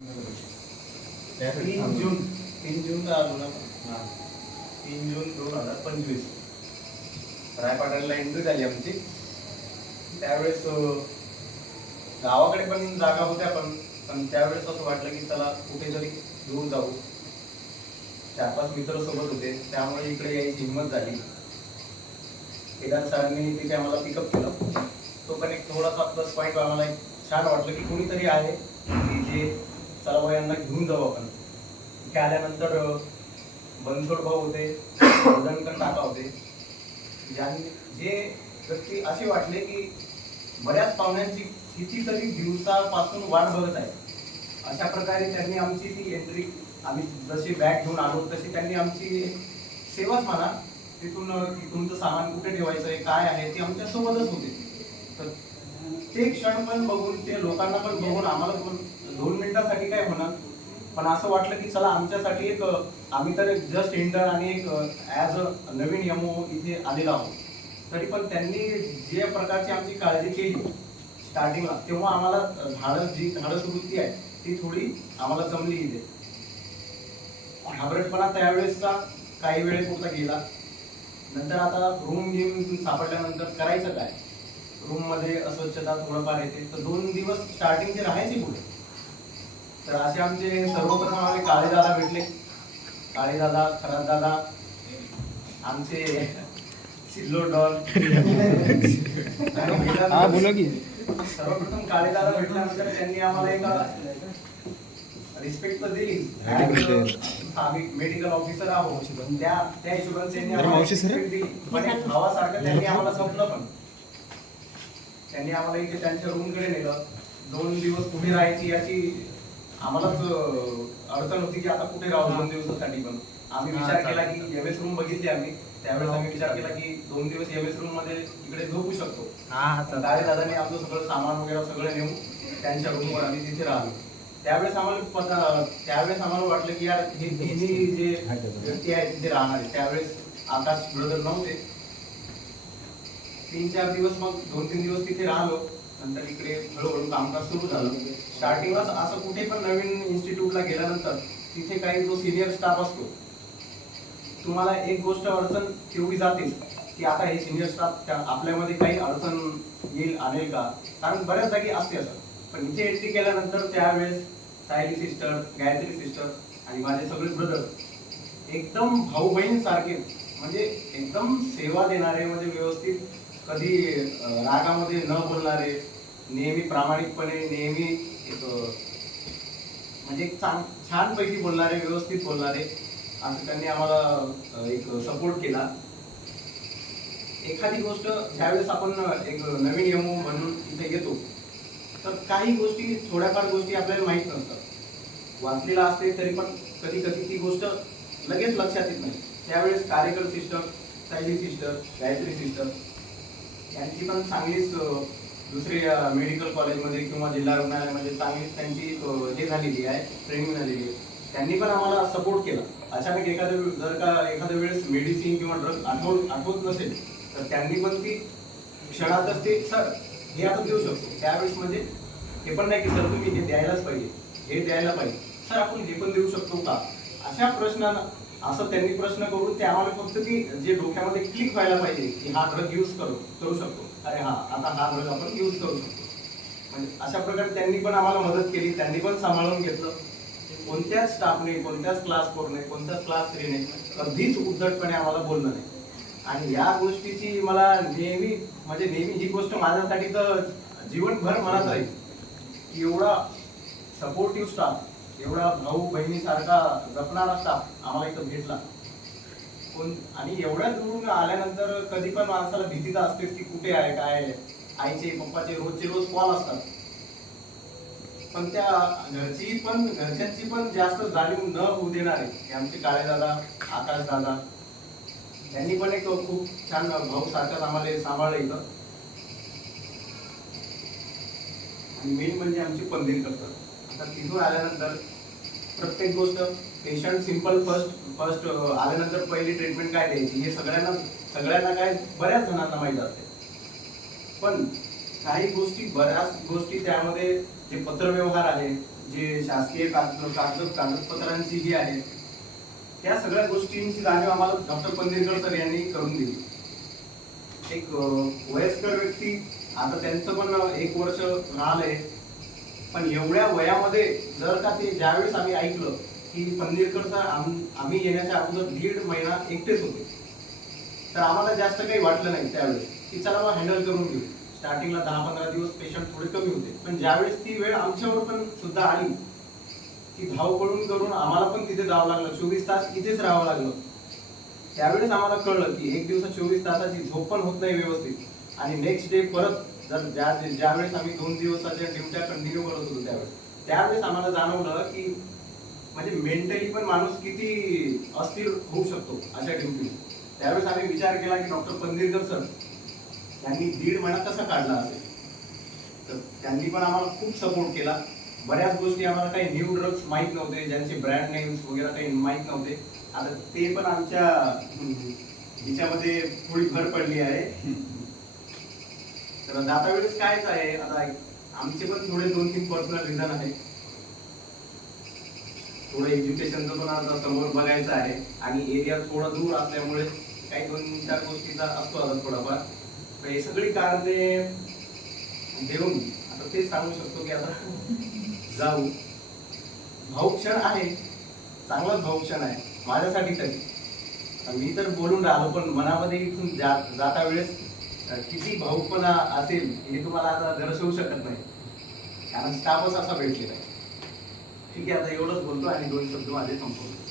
तीन जून तीन जूनला आलो ना. हां. तीन जून दोन हजार पंचवीस. रायपाटणला एंट्री झाली आमची. त्यावेळेस गावाकडे पण जागा होत्या पण पण त्यावेळेस असं वाटलं की चला कुठेतरी दूर जाऊ. चार पाच मित्र सोबत होते. त्यामुळे इकडे यायची हिंमत झाली. केदार सरांनी तिथे आम्हाला पिकअप केलं. तो पण एक थोडासा प्लस पॉईंट आम्हाला एक छान वाटलं की कोणीतरी आहे. की जे चला यांना घेऊन जाऊ आपण. इथे आल्यानंतर बनसोड भाऊ होते वर्धनकर काका होते. ज्यांनी जे व्यक्ती असे वाटले की बऱ्याच पाहुण्यांची कितीतरी दिवसापासून वाट बघत आहे अशा प्रकारे त्यांनी आमची ती एंट्री आम्ही जशी बॅग घेऊन आलो तशी त्यांनी आमची सेवाच म्हणा तिथून तुमचं सामान कुठे ठेवायचं आहे काय आहे ते आमच्या सोबतच होते. तर ते क्षण पण बघून ते लोकांना पण बघून आम्हाला पण दोन मिनिटासाठी काय होणार? पण असं वाटलं की चला आमच्यासाठी एक आम्ही तर एक जस्ट इंटर आणि एक as a Naveen M O इथे आलेलो आहोत. तरी पण त्यांनी जे प्रकारची आमची काळजी केली स्टार्टिंगला तेव्हा आम्हाला धाडस जी धाडस वृत्ती आहे ती थोडी आम्हाला जमली इथे. घाबरटपणा त्यावेळेसचा काही वेळेपुरता गेला. नंतर आता रूम घेऊन सापडल्यानंतर करायचं काय? रूममध्ये अस्वच्छता थोडंफार येते. तर दोन दिवस स्टार्टिंग स्टार्टिंगचे राहायची पुढे. तर असे आमचे सर्वप्रथम आम्ही काळे दादा भेटले. काळे दादा खरात दादा आमचे सिल्लो हा की. सर्वप्रथम काळे दादा भेटल्यानंतर त्यांनी आम्हाला एक रिस्पेक्ट तर दिली. आम्ही मेडिकल ऑफिसर आहोत. त्या त्या हिशोबाने त्यांनी आम्हाला दिली. पण एक भावासारखं त्यांनी आम्हाला संपलं पण. त्यांनी आम्हाला इथे त्यांच्या रूमकडे नेलं. दोन दिवस कुठे राहायची याची आम्हालाच अडचण होती की आता कुठे राहू दोन दिवसासाठी पण. आम्ही विचार केला की एम एस रूम बघितली आम्ही. त्यावेळेस आम्ही विचार केला की दोन दिवस एम एस रूममध्ये इकडे झोपू शकतो. दादा दादाने आमचं सगळं सामान वगैरे सगळं नेऊन त्यांच्या रूमवर आम्ही तिथे राहिलो. त्यावेळेस आम्हाला पता त्यावेळेस आम्हाला वाटलं की यार हे तिन्ही जे व्यक्ती आहेत तिथे राहणार त्यावेळेस आकाश ब्रदर नव्हते. तीन चार दिवस मग दोन तीन दिवस तिथे राहिलो. नंतर इकडे हळूहळू कामकाज सुरू झालं. स्टार्टिंगला असं कुठे पण नवीन इन्स्टिट्यूटला गेल्यानंतर तिथे काही जो सिनियर स्टाफ असतो तुम्हाला एक गोष्ट अडचण तेवढी जाते की आता हे सिनियर स्टाफ त्या आपल्यामध्ये काही अडचण येईल आणेल का? कारण बऱ्याच जागी असते असं. पण इथे एंट्री केल्यानंतर त्यावेळेस सायली सिस्टर गायत्री सिस्टर आणि माझे सगळे ब्रदर एकदम भाऊ बहीण सारखे म्हणजे एकदम सेवा देणारे म्हणजे व्यवस्थित कधी रागामध्ये न बोलणारे नेहमी प्रामाणिकपणे नेहमी एक म्हणजे चांग छानपैकी बोलणारे व्यवस्थित बोलणारे असं त्यांनी आम्हाला एक सपोर्ट केला. एखादी गोष्ट ज्यावेळेस आपण एक नवीन यमो म्हणून इथे येतो तर काही गोष्टी थोड्याफार गोष्टी आपल्याला माहीत नसतात. वाचलेला असते तरी पण कधी कधी ती गोष्ट लगेच लक्षात येत नाही. त्यावेळेस कार्यकर sister Sayali sister Gayatri sister त्यांची पण चांगलीच दुसरी मेडिकल कॉलेजमध्ये किंवा जिल्हा रुग्णालयामध्ये चांगलीच त्यांची हे झालेली आहे ट्रेनिंग झालेली आहे. त्यांनी पण आम्हाला सपोर्ट केला. अचानक एखाद्या वेळ- जर का एखाद्या वेळेस मेडिसिन किंवा ड्रग आठवत आठवत नसेल तर त्यांनी पण ती क्षणातच ते सर हे आपण देऊ शकतो. त्यावेळेस म्हणजे हे पण नाही की सर तुम्ही हे द्यायलाच पाहिजे हे द्यायला पाहिजे. सर आपण हे पण देऊ शकतो का? अशा प्रश्नांना असं त्यांनी प्रश्न करून ते आम्हाला फक्त की जे डोक्यामध्ये क्लिक व्हायला पाहिजे की हा ड्रग यूज करू करू शकतो. अरे हा आता हा ड्रग आपण यूज करू शकतो. म्हणजे अशा प्रकारे त्यांनी पण आम्हाला मदत केली त्यांनी पण सांभाळून घेतलं. कोणत्याच स्टाफने कोणत्याच क्लास फोरने कोणत्याच क्लास थ्रीने कधीच उद्धटपणे आम्हाला बोललं नाही. आणि या गोष्टीची मला नेहमी म्हणजे नेहमी ही गोष्ट माझ्यासाठी तर जीवनभर मनात राहील. की एवढा सपोर्टिव्ह स्टाफ एवढा भाऊ बहिणीसारखा जपणारा स्टाफ आम्हाला इथं भेटला. कोण आणि एवढ्या दूरून आल्यानंतर कधी पण माणसाला भीती तर असतेच की कुठे आहे काय आहे? आईचे पप्पाचे रोजचे रोज कॉल असतात. पण त्या घरची पण घरच्यांची पण जास्त जाणीव न होऊ देणारे हे आमचे काळे दादा आकाश दादा त्यांनी पण एक खूप छान भाऊ सारखाच आम्हाला सांभाळलं इथं. आणि मेन म्हणजे आमची पंधीर करतात तर तिथून आल्यानंतर प्रत्येक गोष्ट पेशंट सिंपल फर्स्ट फर्स्ट आल्यानंतर पहिली ट्रीटमेंट काय द्यायची? हे सगळ्यांना सगळ्यांना काय बऱ्याच जणांना माहीत असते. पण काही गोष्टी बऱ्याच गोष्टी त्यामध्ये जे पत्रव्यवहार आहे जे शासकीय कागद कागद कागदपत्रांची जी आहे त्या सगळ्या गोष्टींची जाणीव आम्हाला डॉक्टर पंदिरकर सर यांनी करून दिली. एक वयस्कर व्यक्ती आता त्यांचं पण एक वर्ष राहिलंय. पण एवढ्या वयामध्ये जर का ते ज्यावेळेस आम्ही ऐकलं की पंदिरकर सर आम- आम्ही येण्याच्या अगोदर दीड महिना एकटेच होते तर आम्हाला जास्त काही वाटलं नाही त्यावेळेस की चला मग हँडल करून घेऊ. स्टार्टिंगला दहा पंधरा दिवस पेशंट थोडे कमी होते पण ज्यावेळेस ती वेळ आमच्यावर पण सुद्धा आली ती धावपळून करून आम्हाला पण तिथे जावं लागलं चोवीस तास इथेच राहावं लागलं. त्यावेळेस आम्हाला कळलं की एक दिवसात चोवीस तासाची झोप पण होत नाही व्यवस्थित आणि नेक्स्ट डे परत जर ज्या ज्यावेळेस आम्ही दोन दिवसाच्या ड्युट्या कंटिन्यू करत होतो त्यावेळेस त्यावेळेस आम्हाला जाणवलं की म्हणजे मेंटली पण माणूस किती अस्थिर होऊ शकतो अशा ड्युटी त्यावेळेस आम्ही विचार केला की डॉक्टर पंदिरकर सर त्यांनी दीड महिना कसा काढला असेल. तर त्यांनी पण आम्हाला खूप सपोर्ट केला. बऱ्याच गोष्टी आम्हाला काही न्यू ड्रग्स माहीत नव्हते ज्यांचे ब्रँड नेम्स वगैरे काही माहीत नव्हते. आता ते पण आमच्या हिच्यामध्ये थोडी भर पडली आहे. तर जाता वेळेस कायच आहे? आता आमचे पण थोडे दोन तीन पर्सनल रिझन आहे थोडं एज्युकेशनचं पण आता समोर बघायचं आहे. आणि एरिया थोडा दूर असल्यामुळे काही दोन चार गोष्टीचा असतो आता थोडाफार. तर हे सगळी कारणे देऊन आता तेच सांगू शकतो की आता जाऊ. भाऊ क्षण आहे. चांगलाच भाऊ क्षण आहे. माझ्यासाठी तरी. मी तर बोलून राहिलो पण मनामध्ये इथून जा जाता वेळेस किती भाऊकपणा असेल हे तुम्हाला आता दर्शवू शकत नाही. कारण स्टाफच असा भेटलेला आहे. ठीक आहे आता एवढंच बोलतो आणि दोन शब्द माझे संपवतो.